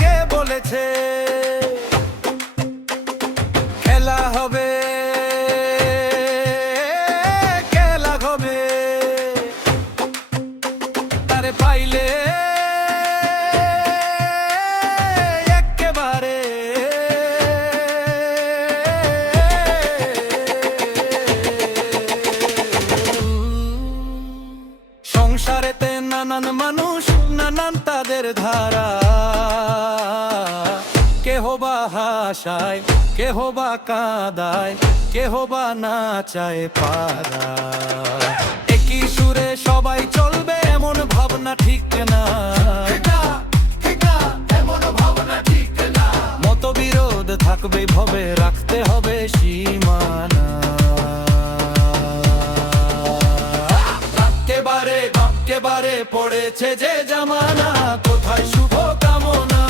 কে বলেছে খেলা হবে, খেলা হবে? তারে পাইলে একেবারে সংসারেতে নানান মানুষ, নানান তাদের ধারা, কেহ বা হাসায়, কেহ বা কাঁদায়, কেহ বা নাচায় পারা। একই সুরে সবাই চলবে এমন ভাবনা ঠিক না, মতবিরোধ থাকবে ভবে, রাখতে হবে সীমানা। একেবারে পড়েছে যে জামানা, কোথায় শুভ কামনা?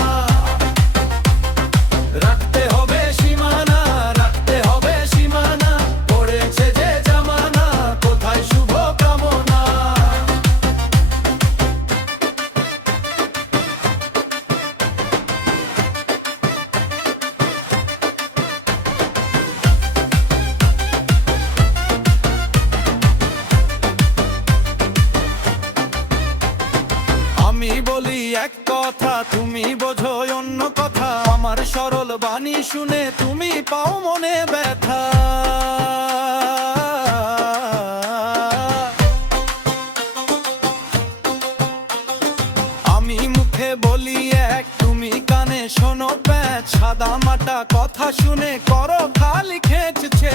রাখতে হবে সীমানা, রাখতে হবে সীমানা, পড়েছে যে জামানা, কোথায় শুভ কামনা? আমি বলি এক কথা, তুমি বোঝো অন্য কথা, আমার সরল বাণী শুনে তুমি পাও মনে ব্যথা। আমি মুখে বলি এক, তুমি কানে শোনো প্যাচ, সাদা মাটা কথা শুনে করো খালি খেঁচছে।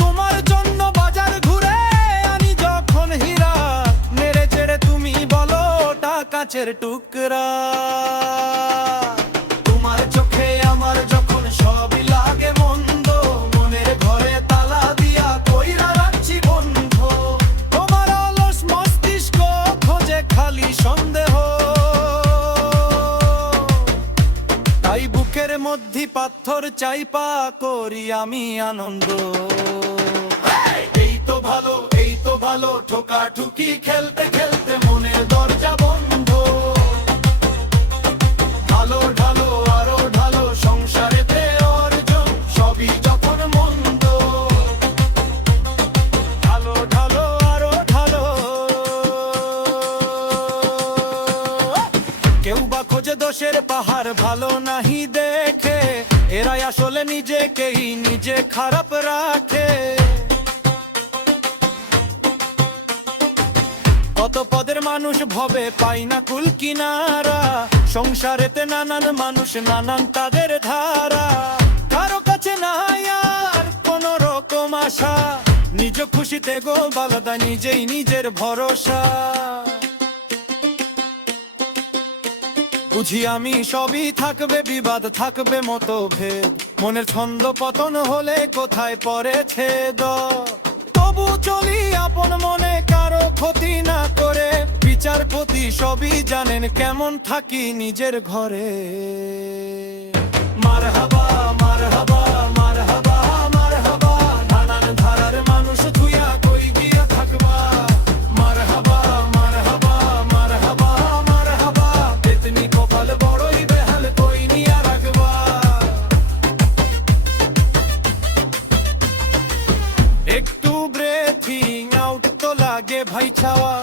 তোমার জন্য বাজার ঘুরে আনি যখন হীরা, নেড়ে চেড়ে তুমি বলো ওটা কাচের টুকরা। তোমার চোখে আমার যখন সবই লাগে মন্দ, মনের ঘরে তালা দিয়া কইরা রাখছি বন্ধ। তোমার অলস মস্তিষ্ক খোঁজে খালি সন্দেহ, তাই বুকের মধ্যে পাথর চাইপা করি আমি আনন্দ। এই তো ভালো, এই তো ভালো, ঠোকা ঠুকি খেলতে খেলতে মনের দরজা বন্ধ। ঢালো ঢালো আরো ঢালো, সংসারেতে অর্জন সবই যখন মন্দ। ঢালো ঢালো আরো ঢালো। কেউ বা খোঁজে দোষের পাহাড়, ভালো নাহি দেখে, এরাই আসলে নিজেকেই নিজে খারাপ রাখে। কত পদের মানুষ ভবে পাই না কুল কিনারা, সংসারেতে নানান মানুষ, নানান তাদের ধারা। কারো কাছে নাই আর কোন রকম আশা, নিজ খুশিতে গোল বালাদা, নিজেই নিজের ভরসা। বুঝি আমি সবই থাকবে বিবাদ, থাকবে মতভেদ, মনের ছন্দ পতন হলে কোথায় পড়েছে দ। তবু চলি আপন মনে, কারো ক্ষতি না করে, বিচারপতি সবই জানেন কেমন থাকি নিজের ঘরে। মারহাবা মারহাবা মারহাবা মারহাবা, নানান ধারার মানুষ ধুইয়া কই গিয়া থাকবা। মারহাবা মারহাবা মারহাবা মারহাবা, পেতনি কপাল বড়ই বেহাল, কই নিয়া রাখবা। একটু ব্রেথিং আউট তো লাগে ভাই ছাওয়া,